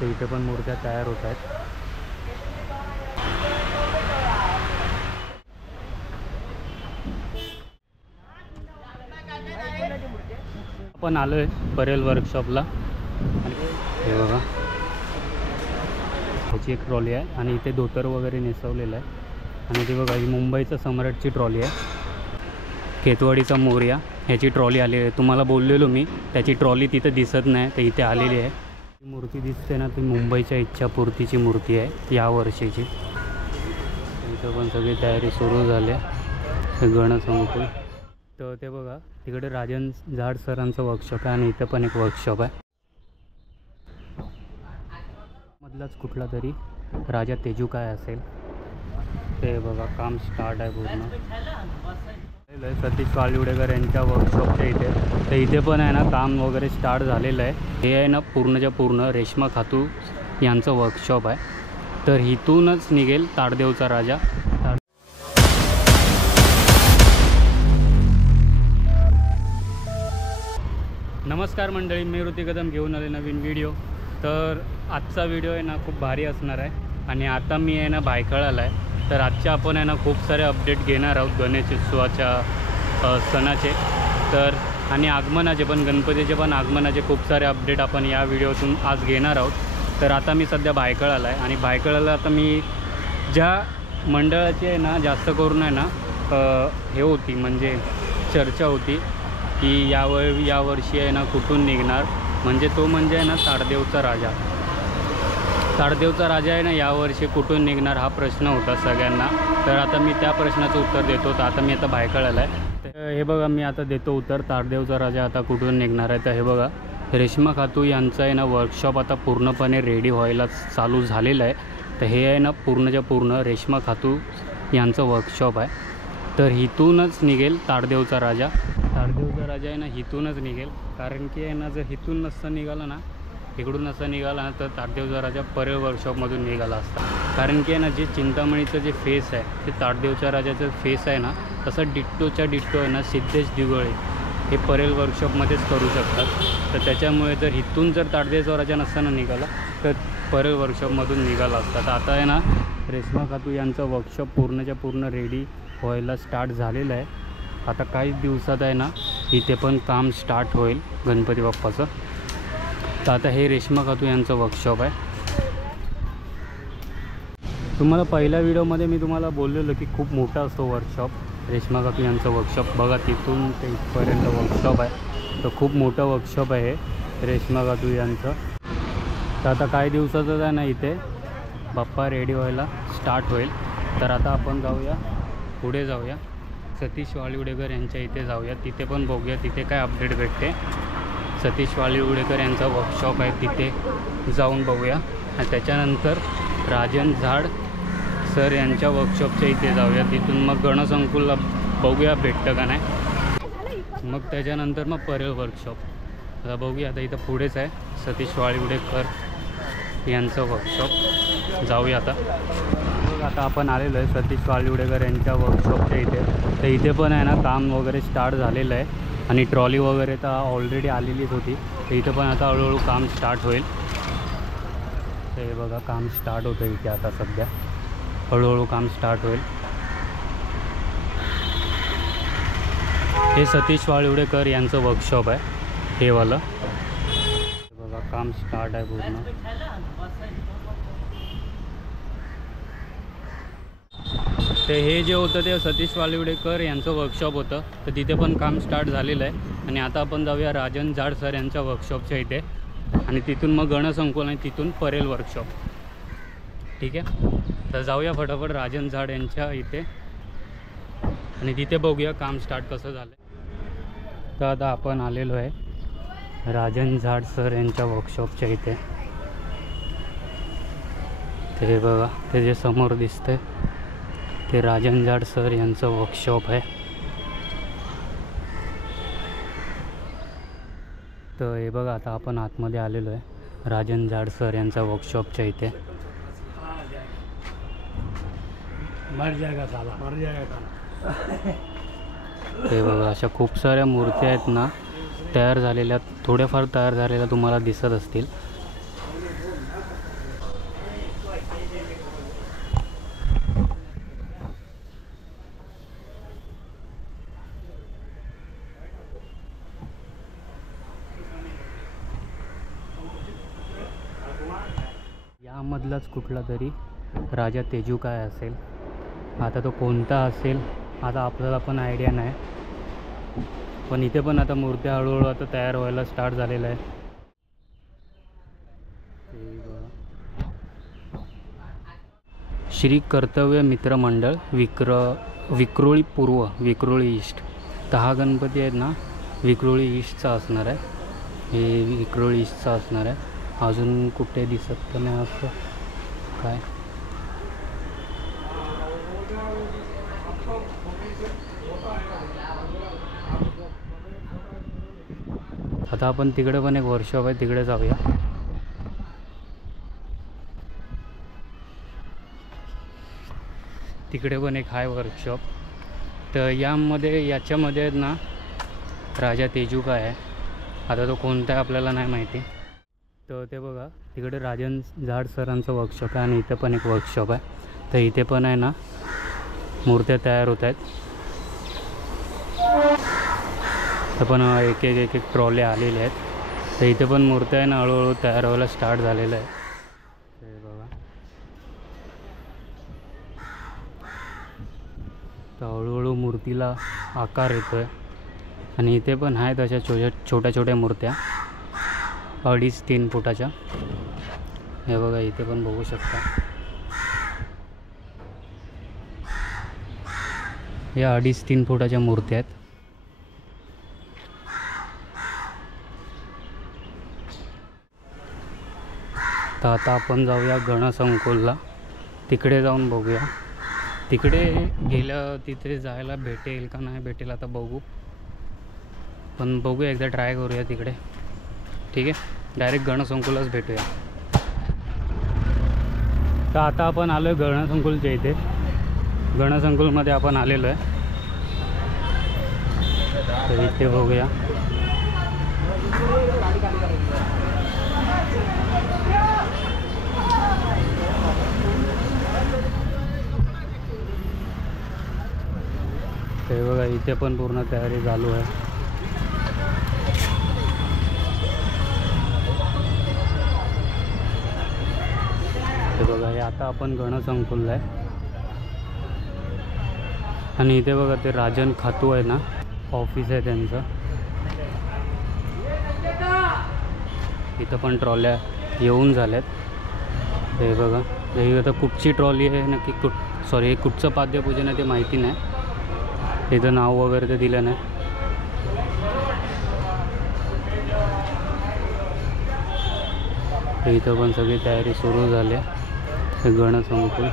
तर इथे पण मूर्त्या तयार होत आहेत. आपण आलो आहे परेल वर्कशॉपला. हे बघा, ह्याची एक ट्रॉली आहे आणि इथे धोतर वगैरे नेसवलेलं आहे. आणि ते बघा, ही मुंबईचं सम्राटची ट्रॉली आहे. केतवाडीचा मोरया ह्याची ट्रॉली आलेली आहे. तुम्हाला बोललेलो मी, त्याची ट्रॉली तिथं दिसत नाही, तर इथे आलेली आहे. ही मूर्ती दिसते ना, ती मुंबईच्या इच्छापूर्तीची मूर्ती आहे या वर्षीची. इथं पण सगळी तयारी सुरू झाली आहे गणसंकुल. तर ते बघा, तिकडे राजन झाड सरांचं वर्कशॉप आहे आणि इथं पण एक वर्कशॉप आहे. मधलाच कुठला तरी राजा तेजू काय असेल ते बघा, काम स्टार्ट आहे पूर्ण. सतीश वालिवडेकर यांच्या वर्कशॉपच्या इथे, तर इथे पण आहे ना काम वगैरे स्टार्ट झालेलं आहे. हे आहे ना पूर्णच्या पूर्ण रेश्मा खातू यांचं वर्कशॉप आहे. तर इथूनच निघेल ताडदेवचा राजा. नमस्कार मंडळी, मी ऋतिक कदम घेऊन आले नवीन व्हिडिओ. तर आजचा व्हिडिओ आहे ना खूप भारी असणार आहे. आणि आता मी आहे ना भायखळाला आहे. तर आजच्या आपण आहे ना खूप सारे अपडेट घेणार आहोत गणेशोत्सवाच्या सणाचे तर आणि आगमनाचे पण, गणपतीचे पण आगमनाचे खूप सारे अपडेट आपण या व्हिडिओतून आज घेणार आहोत. तर आता मी सध्या भायखळाला आहे आणि भायखळाला आता मी ज्या मंडळाची आहे ना जास्त करून आहे ना हे होती, म्हणजे चर्चा होती की यावर्षी आहे ना कुठून निघणार, म्हणजे तो म्हणजे आहे ना ताडदेवचा राजा. ताडदेवचा राजा आहे ना यावर्षी कुठून निघणार हा प्रश्न होता सगळ्यांना. तर आता मी त्या प्रश्नाचं उत्तर देतो. तर आता मी आता भायखळाला आहे. तर हे बघा, मी आता देतो उत्तर. ताडदेवचा राजा आता कुठून निघणार आहे. तर हे बघा, रेश्मा खातू यांचं आहे ना वर्कशॉप आता पूर्णपणे रेडी व्हायला चालू झालेलं आहे. तर हे आहे ना पूर्णच्या पूर्ण रेश्मा खातू यांचं वर्कशॉप आहे. तर इथूनच निघेल ताडदेवचा राजा. ताडदेवचा राजा आहे ना इथूनच निघेल, कारण की आहे ना जर इथून नसता निघाला ना, इकडून नसता निघाला ना, तर ताडदेवचा राजा परेल वर्कशॉपमधून निघाला असता. कारण की आहे ना जे चिंतामणीचं जे फेस आहे ते ताडदेवच्या राजाचं फेस आहे ना, तसं डिट्टोच्या डिट्टो आहे ना सिद्धेश दिगोळे हे परेल वर्कशॉपमध्येच करू शकतात. तर त्याच्यामुळे जर इथून जर ताडदेवचा राजा नसताना निघाला तर परेल वर्कशॉपमधून निघाला असता. तर आता आहे ना रेश्मा खातू यांचं वर्कशॉप पूर्णच्या पूर्ण रेडी व्हायला स्टार्ट झालेलं आहे. आता काही दिवसात आहे ना इथे पण काम स्टार्ट होईल गणपती बाप्पाचं. तर आता हे रेश्मा खातू यांचं वर्कशॉप आहे. तुम्हाला पहिल्या व्हिडिओमध्ये मी तुम्हाला बोललेलो की खूप मोठा असतो वर्कशॉप. रेश्मा खातू यांचं वर्कशॉप बघा, तिथून ते इथपर्यंत वर्कशॉप आहे. तर खूप मोठं वर्कशॉप आहे हे रेश्मा खातू यांचं. तर आता काही दिवसातच आहे ना इथे बाप्पा रेडी व्हायला स्टार्ट होईल. तर आता आपण जाऊया, पुढे जाऊया, सतीश वालिवडेकर यांच्या इथे जाऊया. तिथे पण बघूया तिथे काय अपडेट भेटते. सतीश वालिवडेकर यांचा वर्कशॉप आहे, तिथे जाऊन बघूया. आणि त्याच्यानंतर राजन झाड सर यांच्या वर्कशॉपच्या इथे जाऊया. तिथून मग गणसंकुलला बघूया भेटतं का नाही. मग त्याच्यानंतर मग परेल वर्कशॉप. आता बघूया. आता इथं पुढेच आहे सतीश वालिवडेकर यांचं वर्कशॉप. जाऊया आता आपण आलेलो आहे सतीश वालिवडेकर यांच्या वर्कशॉपच्या इथे. तर इथे पण आहे ना काम वगैरे स्टार्ट झालेलं आहे आणि ट्रॉली वगैरे तर ऑलरेडी आलेलीच होती. तर इथे पण आता हळूहळू काम स्टार्ट होईल. तर हे बघा, काम स्टार्ट होतं इथे आता सध्या, हळूहळू काम स्टार्ट होईल. हे सतीश वालिवडेकर यांचं वर्कशॉप आहे हे वालं. बघा काम स्टार्ट आहे पूर्ण. ते हे जे होतं ते सतीश वालिवडेकर यांचं वर्कशॉप होतं. तर तिथे पण काम स्टार्ट झालेलं आहे. आणि आता आपण जाऊया राजन झाड सर यांच्या वर्कशॉपच्या इथे आणि तिथून मग गणसंकुल आणि तिथून परेल वर्कशॉप. ठीक आहे, तर जाऊया फटाफट राजन झाड यांच्या इथे आणि तिथे बघूया काम स्टार्ट कसं झालं. तर आता आपण आलेलो आहे राजन झाड सर यांच्या वर्कशॉपच्या इथे. ते बघा, ते जे समोर दिसतंय ते राजन झाड सर यांचं वर्कशॉप आहे. तर हे बघा, आता आपण आतमध्ये आलेलो आहे राजन झाड सर यांच्या वर्कशॉपच्या इथे. हे बघा, अशा खूप साऱ्या मूर्त्या आहेत ना तयार झालेल्या, थोड्याफार तयार झालेल्या तुम्हाला दिसत असतील. यामधलाच कुठला तरी राजा तेजू काय असेल. आता तो कोणता असेल आता आपल्याला पण आयडिया नाही. पण इथे पण आता मूर्त्या हळूहळू आता तयार व्हायला स्टार्ट झालेलं आहे. श्री कर्तव्य मित्र मंडळ विक्रोळी पूर्व विक्रोळी ईस्ट. तर हा गणपती आहेत ना विक्रोळी ईस्टचा असणार आहे. हे विक्रोळी ईस्टचा असणार आहे. अजून कुठे दिसत तर नाही असं काय. आता आपण तिकडे पण एक वर्कशॉप आहे तिकडे जाऊया. तिकडे पण एक आहे वर्कशॉप. तर याच्यामध्ये आहेत ना राजा तेजू काय आहे. आता तो कोणता आहे आपल्याला नाही माहिती. तर ते बघा तिकडे राजन झाड सरांचं वर्कशॉप आहे आणि इथं पण एक वर्कशॉप आहे. तर इथे पण आहे ना मूर्त्या तयार होत आहेत. तर पण एक एक ट्रॉल्या आलेल्या आहेत. तर इथे पण मूर्त्या आहे ना हळूहळू तयार व्हायला स्टार्ट झालेलं आहे. ते बघा तर हळूहळू मूर्तीला आकार येतो आहे. आणि इथे पण आहेत अशा छोट्या छोट्या मूर्त्या 2.5-3 फुटाच्या. हे बघा इथे पण बघू शकता. या 2.5-3 फुटाच्या मूर्त्या आहेत. तर आता आपण जाऊया गणसंकुलला. तिकडे जाऊन बघूया. तिकडे तिथे जायला भेटेल का नाही भेटेल आता बघू. पण बघूया एकदा ट्राय करूया तिकडे. ठीक आहे डायरेक्ट गणसंकुलच भेटूया. तर आता आपण आलो आहे गणसंकुलच्या इथे. गणसंकुलमध्ये आपण आलेलो आहे. तर इथे बघूया. ते बघा इथे पण पूर्ण तयारी चालू आहे. ते बघा हे आता आपण गणसंकुलला आहे. आणि इथे बघा ते राजन खातू आहे ना ऑफिस आहे त्यांचं. इथं पण ट्रॉल्या येऊन झाल्यात. ते बघा हे आता कुठची ट्रॉली आहे नक्की हे कुठचं पाद्यपूजन आहे ते माहिती नाही. इथं नाव वगैरे ते दिलं नाही. इथं पण सगळी तयारी सुरू झाली आहे गणसंकुल.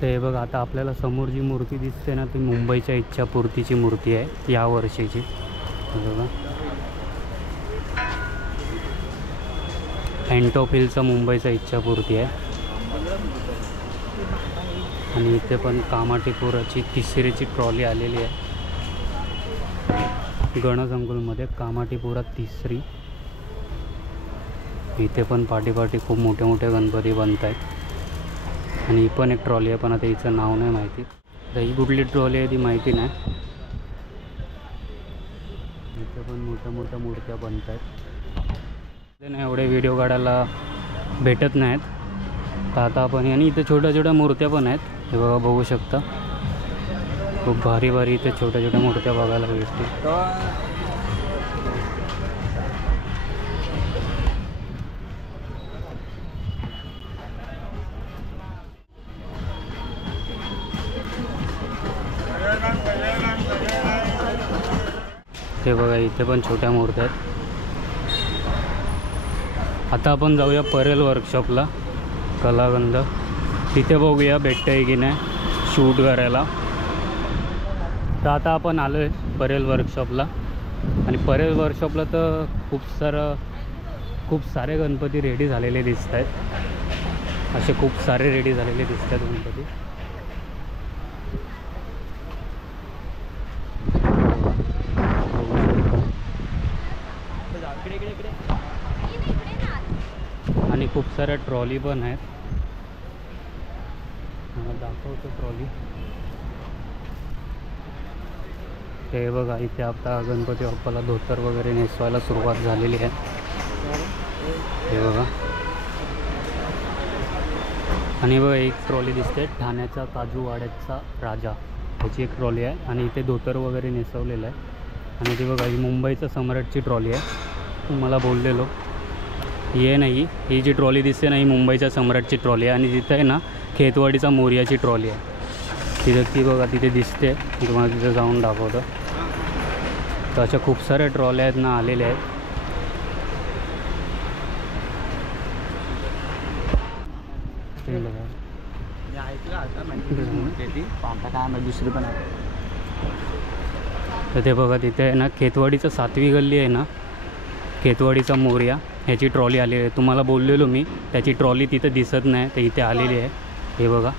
ते बघा आता आपल्याला समोर जी मूर्ती दिसते ना ती मुंबईच्या इच्छापूर्तीची मूर्ती आहे या वर्षीची. बघा एंटॉप हिलचा मुंबईचा इच्छापूर्ती आहे. आणि इथे पण कामाठीपुराची तिसरीची ट्रॉली आलेली आहे. गणसंकुलमध्ये कामाठीपुरात तिसरी. इथे पण पाठीपाठी खूप मोठे मोठे गणपती बनत आहेत. आणि ही पण एक ट्रॉली आहे पण आता हिचं नाव नाही माहिती. तर ही कुठली ट्रॉली आहे ती माहिती नाही. इथे पण मोठ्या मोठ्या मूर्त्या बनत आहेत. एवढे व्हिडिओ काढायला भेटत नाहीत. तर आता आपण आणि इथे छोट्या छोट्या मूर्त्या पण आहेत. हे बघा बघू शकता खूप भारी भारी इथे छोट्या छोट्या मूर्त्या बघायला भेटतील. ते बघा इथे पण छोट्या मूर्त्या आहेत. आता आपण जाऊया परेल वर्कशॉपला कलागंध. तिथे बघूया भेटतंय की नाही शूट करायला. तर आता आपण आलो आहे परेल वर्कशॉपला. आणि परेल वर्कशॉपला तर खूप सारे गणपती रेडी झालेले दिसत आहेत. असे खूप सारे रेडी झालेले दिसत आहेत गणपती. आणि खूप साऱ्या ट्रॉली पण आहेत. मला दाखवतो ट्रॉली. हे बघा इथे आता गणपती बाप्पाला धोतर वगैरे नेसवायला सुरुवात झालेली आहे. हे बघा आणि बघा एक ट्रॉली दिसते, ठाण्याचा काजूवाड्याचा राजा ह्याची एक ट्रॉली आहे आणि इथे धोतर वगैरे नेसवलेलं आहे. आणि ती बघा ही मुंबईचा सम्राटची ट्रॉली आहे. तुम्हाला बोललेलो हे नाही, ही जी ट्रॉली दिसते ना ही मुंबईच्या सम्राटची ट्रॉली आहे. आणि तिथे आहे ना खेतवाडीचा मोर्याची ट्रॉली आहे. तिथं ती बघा तिथे दिसते, मी तुम्हाला तिथं जाऊन दाखवतो. तर अशा खूप साऱ्या ट्रॉल्या आहेत ना आलेल्या आहेत. दुसरी पण आहे. तर ते बघा तिथे आहे ना खेतवाडीचं 7वी गल्ली आहे ना, खेतवाडीचा मोर्या ह्याची ट्रॉली आलेली आहे. तुम्हाला बोललेलो मी त्याची ट्रॉली तिथं दिसत नाही, तर इथे आलेली आहे. हे बघा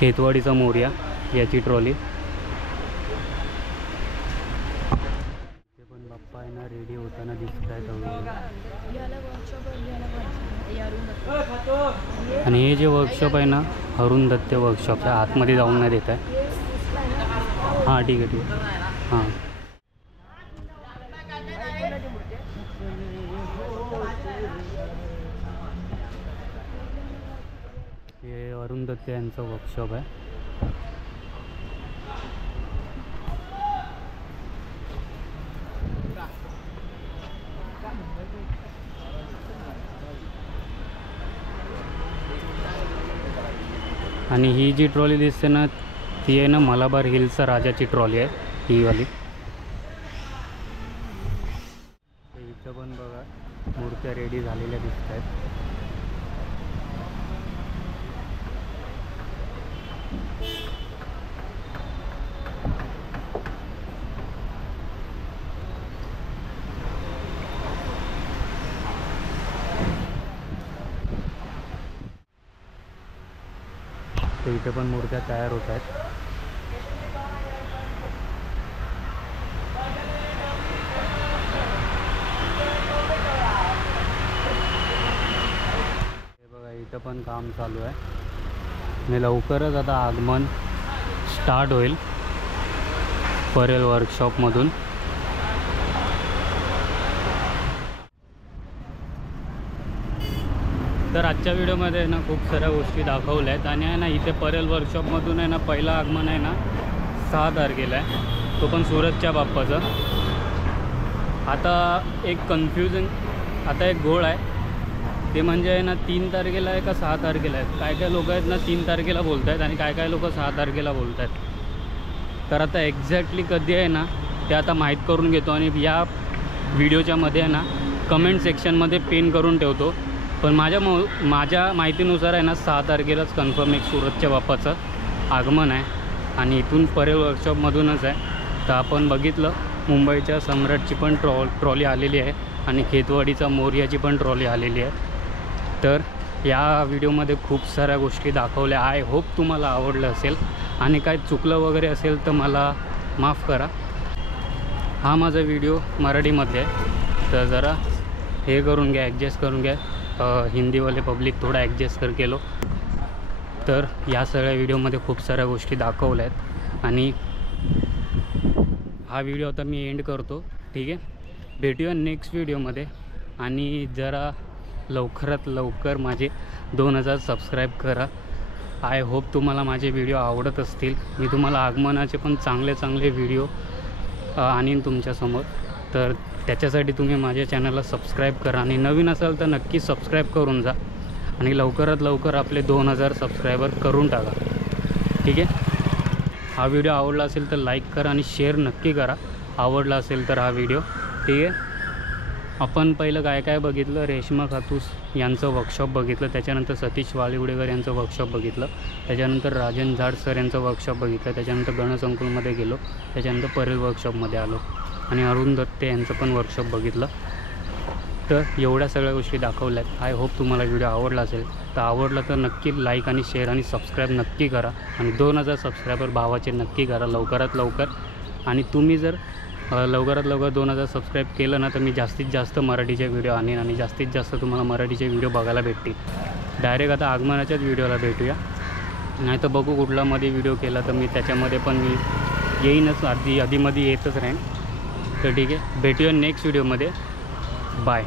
खेतवाडीचा मोर्या याची ट्रॉली. ते पण बाप्पा आहे ना रेडी होताना दिसत आहेत. आणि हे जे वर्कशॉप आहे ना अरुण दत्ते वर्कशॉप आहे, आतमध्ये जाऊन नाही देत आहे. हां ठीक आहे ठीक आहे. हां हे अरुण दत्ते यांचं वर्कशॉप आहे. आणि ही जी ट्रॉली दिसते ना ती आहे ना मलाबार हिल्सचा राजाची ट्रॉली आहे ही वाली. इथं पण बघा मूर्त्या रेडी झालेल्या दिसत आहेत. तर इथे पण मूर्त्या तयार होत आहेत. हे बघा इथं पण काम चालू आहे आणि लवकरच आता आगमन स्टार्ट होईल परेल वर्कशॉपमधून. तर आजच्या व्हिडिओमध्ये ना खूप साऱ्या गोष्टी दाखवल्या आहेत. आणि आहे ना इथे परेल वर्कशॉपमधून आहे ना पहिला आगमन आहे ना 6 तारखेला आहे, तो पण सुरतच्या बाप्पाचा. आता एक कन्फ्युजन, आता एक घोळ आहे ते म्हणजे आहे ना 3 तारखेला आहे का 6 तारखेला आहे. काय काय लोक आहेत ना 3 तारखेला बोलत आहेत आणि काय काय लोक 6 तारखेला बोलत आहेत. तर आता एक्झॅक्टली कधी आहे ना ते आता माहीत करून घेतो आणि या व्हिडिओच्या मध्ये आहे ना कमेंट सेक्शनमध्ये पिन करून ठेवतो. पण माझ्या माहितीनुसार आहे ना 6 तारखेलाच कन्फर्म एक सुरतच्या बाप्पाचं आगमन आहे आणि इथून परेल वर्कशॉपमधूनच आहे. तर आपण बघितलं मुंबईच्या सम्राटची पण ट्रॉली आलेली आहे आणि खेतवाडीचा मोर्याची पण ट्रॉली आलेली आहे. तर या व्हिडिओमध्ये खूप साऱ्या गोष्टी दाखवल्या. आय होप तुम्हाला आवडलं असेल आणि काय चुकलं वगैरे असेल तर मला माफ करा. हा माझा व्हिडिओ मराठीमध्ये आहे तर जरा हे करून घ्या, ॲडजस्ट करून घ्या. हिंदीवाले पब्लिक थोडा ॲडजस्ट केलो. तर या सगळ्या व्हिडिओमध्ये खूप साऱ्या गोष्टी दाखवल्या आहेत आणि हा व्हिडिओ आता मी एंड करतो. ठीक आहे, भेटूया नेक्स्ट व्हिडिओमध्ये. आणि जरा लवकरात लवकर माझे 2000 सबस्क्राईब करा. आय होप तुम्हाला माझे व्हिडिओ आवडत असतील. मी तुम्हाला आगमनाचे पण चांगले चांगले व्हिडिओ आणीन तुमच्यासमोर. तर त्याच्यासाठी तुम्ही माझ्या चॅनलला सबस्क्राईब करा आणि नवीन असाल तर नक्की सबस्क्राईब करून जा आणि लवकरात लवकर आपले 2000 सबस्क्रायबर करून टाका. ठीक आहे, हा व्हिडिओ आवडला असेल तर लाईक करा आणि शेअर नक्की करा आवडला असेल तर हा व्हिडिओ. ठीक आहे, आपण पहिलं काय काय बघितलं, रेश्मा खातूस यांचं वर्कशॉप बघितलं, त्याच्यानंतर सतीश वाळीवडेकर यांचं वर्कशॉप बघितलं, त्याच्यानंतर राजन झाड सर यांचं वर्कशॉप बघितलं, त्याच्यानंतर गणसंकुलमध्ये गेलो, त्याच्यानंतर परेल वर्कशॉपमध्ये आलो आणि अरुण दत्ते यांचं पण वर्कशॉप बघितलं. तर एवढ्या सगळ्या गोष्टी दाखवल्यात. आय होप तुम्हाला व्हिडिओ आवडला असेल. तर आवडला तर नक्की लाईक आणि शेअर आणि सबस्क्राईब नक्की करा आणि 2000 सबस्क्रायबर भावाचे नक्की करा लवकरात लवकर. आणि तुम्ही जर लवकरात लवकर 2000 सबस्क्राईब केलं ना तर मी जास्तीत जास्त मराठीचे व्हिडिओ आणीन आणि जास्तीत जास्त तुम्हाला मराठीचे व्हिडिओ बघायला भेटतील. डायरेक्ट आता आगमनाच्याच व्हिडिओला भेटूया, नाही तर बघू कुठला मध्ये व्हिडिओ केला तर मी त्याच्यामध्ये पण मी येईनच, आधीमध्ये येतच राहीन. तर ठीक आहे, भेटूया नेक्स्ट व्हिडिओमध्ये. बाय.